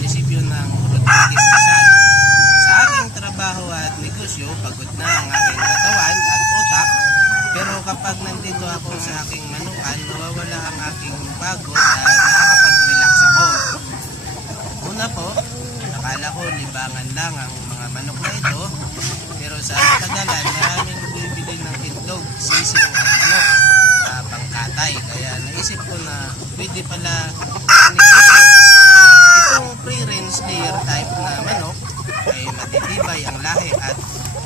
munisipyo ng Rodriguez Rizal. Sa aking trabaho at negosyo, pagod na ang aking katawan at utak, pero kapag nandito ako sa aking manukan, nawawala ang aking pagod at nakakapag-relax ako. Una po, akala ko libangan lang ang mga manok na ito, pero sa katagalan, maraming bibili ng itlog, sisiw at manok na pangkatay. Kaya naisip ko na pwede pala. Pre-range layer type na manok ay matitibay ang lahi at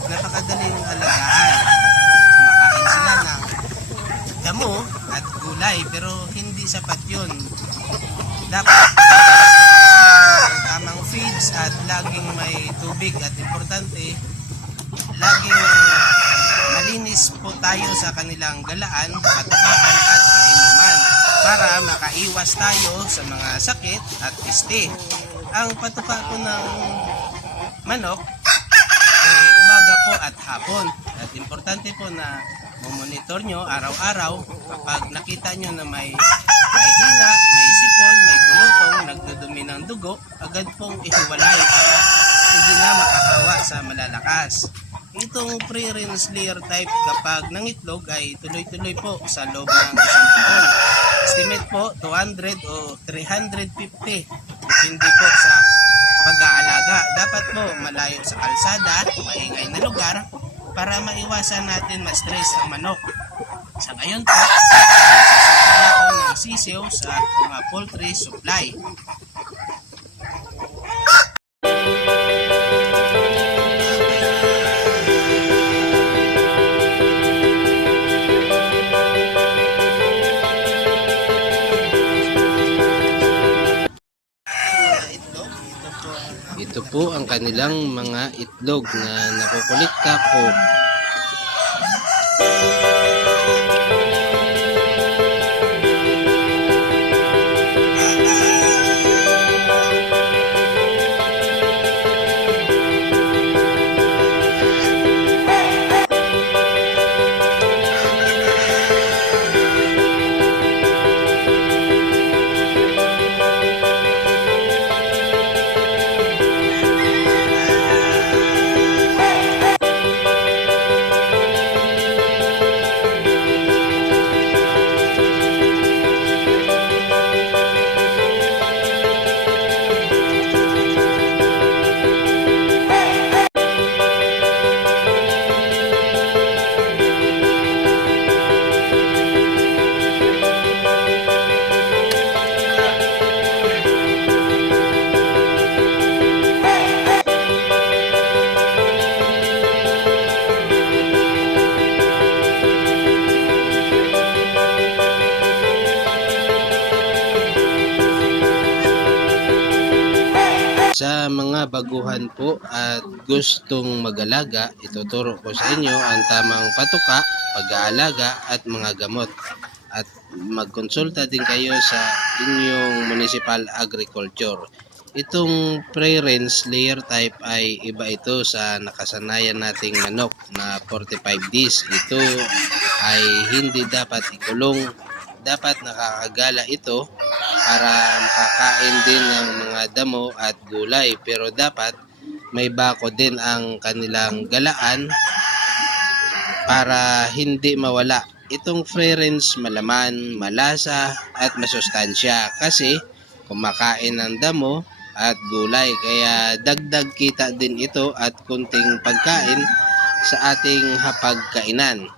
napakadaling alagaan. Makain sila ng damo at gulay pero hindi sapat yun. Dapat ang tamang feeds at laging may tubig at importante laging malinis po tayo sa kanilang galaan, at kainuman para makaiwas tayo sa mga sakit at piste. Ang patuka ko ng manok eh, umaga po at hapon. At importante po na monitor nyo araw-araw kapag nakita nyo na may may hina, may sipon, may bulutong, nagdudumi ng dugo, agad pong ihiwalay para hindi na makahawa sa malalakas. Itong pre-rinse layer type kapag nangitlog ay tuloy-tuloy po sa loob ng isang taon. Estimate po 200 o 350 depende po sa pag-aalaga. Dapat po malayo sa kalsada, maingay na lugar para maiwasan natin ma-stress ang manok. Sa ngayon po, sasakyan ako ng sisiw sa mga poultry supply. Po ang kanilang mga itlog na nakukulikta po. Sa mga baguhan po at gustong mag-alaga, ituturo ko sa inyo ang tamang patuka, pag-aalaga at mga gamot. At magkonsulta din kayo sa inyong municipal agriculture. Itong pre-rinse layer type ay iba ito sa nakasanayan nating manok na 45 days. Ito ay hindi dapat ikulong. Dapat nakakagala ito para makakain din ng mga damo at gulay. Pero dapat may bako din ang kanilang galaan para hindi mawala itong free malaman, malasa at masustansya. Kasi kumakain ng damo at gulay. Kaya dagdag kita din ito at kunting pagkain sa ating hapagkainan.